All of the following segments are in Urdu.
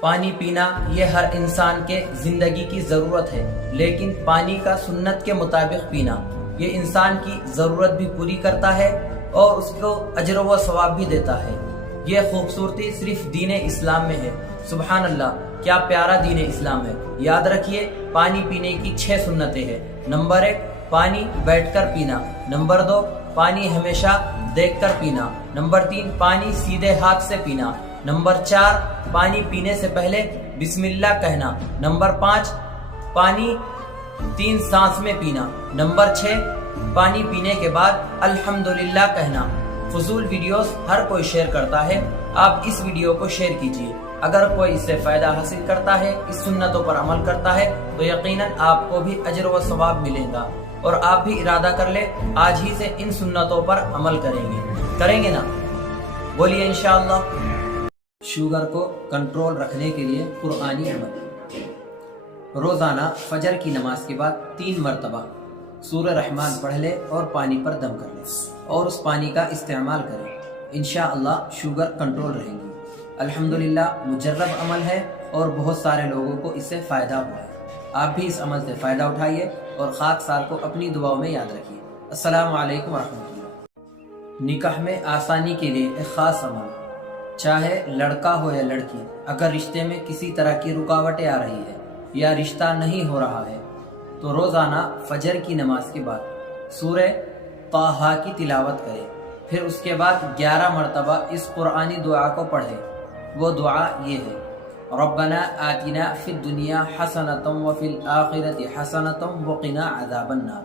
پانی پینا یہ ہر انسان کے زندگی کی ضرورت ہے، لیکن پانی کا سنت کے مطابق پینا یہ انسان کی ضرورت بھی پوری کرتا ہے اور اس کو اجر و ثواب بھی دیتا ہے۔ یہ خوبصورتی صرف دین اسلام میں ہے۔ سبحان اللہ، کیا پیارا دین اسلام ہے۔ یاد رکھیے، پانی پینے کی 6 سنتیں ہیں۔ نمبر 1، پانی بیٹھ کر پینا۔ نمبر 2، پانی ہمیشہ دیکھ کر پینا۔ نمبر 3، پانی سیدھے ہاتھ سے پینا۔ نمبر 4، پانی پینے سے پہلے بسم اللہ کہنا۔ نمبر 5، پانی 3 سانس میں پینا۔ نمبر 6، پانی پینے کے بعد الحمدللہ کہنا۔ فضول ویڈیوز ہر کوئی شیئر کرتا ہے، آپ اس ویڈیو کو شیئر کیجیے۔ اگر کوئی اس سے فائدہ حاصل کرتا ہے، اس سنتوں پر عمل کرتا ہے، تو یقیناً آپ کو بھی اجر و ثواب ملے گا۔ اور آپ بھی ارادہ کر لیں، آج ہی سے ان سنتوں پر عمل کریں گے نا؟ بولیے انشاءاللہ۔ شوگر کو کنٹرول رکھنے کے لیے قرآنی عمل۔ روزانہ فجر کی نماز کے بعد 3 مرتبہ سورہ رحمان پڑھ لے اور پانی پر دم کر لے اور اس پانی کا استعمال کریں، انشاءاللہ شوگر کنٹرول رہے گی۔ الحمدللہ مجرب عمل ہے اور بہت سارے لوگوں کو اس سے فائدہ ہوا ہے۔ آپ بھی اس عمل سے فائدہ اٹھائیے اور خاک سار کو اپنی دعاؤں میں یاد رکھیے۔ السلام علیکم ورحمۃ اللہ۔ نکاح میں آسانی کے لیے ایک خاص عمل، چاہے لڑکا ہو یا لڑکی، اگر رشتے میں کسی طرح کی رکاوٹیں آ رہی ہے یا رشتہ نہیں ہو رہا ہے تو روزانہ فجر کی نماز کے بعد سورہ طٰہٰ کی تلاوت کرے، پھر اس کے بعد 11 مرتبہ اس قرآنی دعا کو پڑھے۔ وہ دعا یہ ہے: ربنا آتنا فی الدنیا حسنۃ وفی الآخرۃ حسنۃ وقنا عذاب النار۔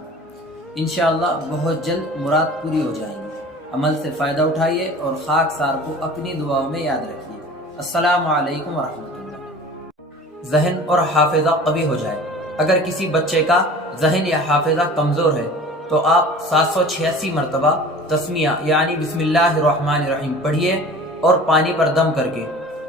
انشاءاللہ بہت جلد مراد پوری ہو جائیں گی۔ عمل سے فائدہ اٹھائیے اور خاک سار کو اپنی دعاؤں میں یاد رکھیے۔ السلام علیکم ورحمۃ اللہ۔ ذہن اور حافظہ قوی ہو جائے۔ اگر کسی بچے کا ذہن یا حافظہ کمزور ہے تو آپ 786 مرتبہ تسمیہ یعنی بسم اللہ الرحمن الرحیم پڑھیے اور پانی پر دم کر کے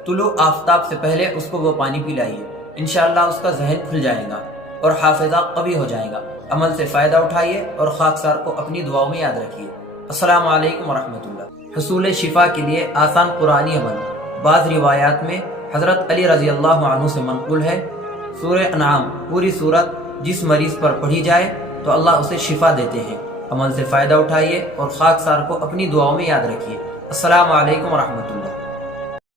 طلوع آفتاب سے پہلے اس کو وہ پانی پلائیے۔ انشاءاللہ اس کا ذہن کھل جائے گا اور حافظہ قوی ہو جائے گا۔ عمل سے فائدہ اٹھائیے اور خاک سار کو اپنی دعاؤں میں یاد رکھیے۔ السلام علیکم ورحمۃ اللہ۔ حصول شفا کے لیے آسان قرآنی عمل۔ بعض روایات میں حضرت علی رضی اللہ عنہ سے منقول ہے، سورہ انعام پوری سورت جس مریض پر پڑھی جائے تو اللہ اسے شفا دیتے ہیں۔ عمل سے فائدہ اٹھائیے اور خاک سار کو اپنی دعاؤں میں یاد رکھیے۔ السلام علیکم ورحمۃ اللہ۔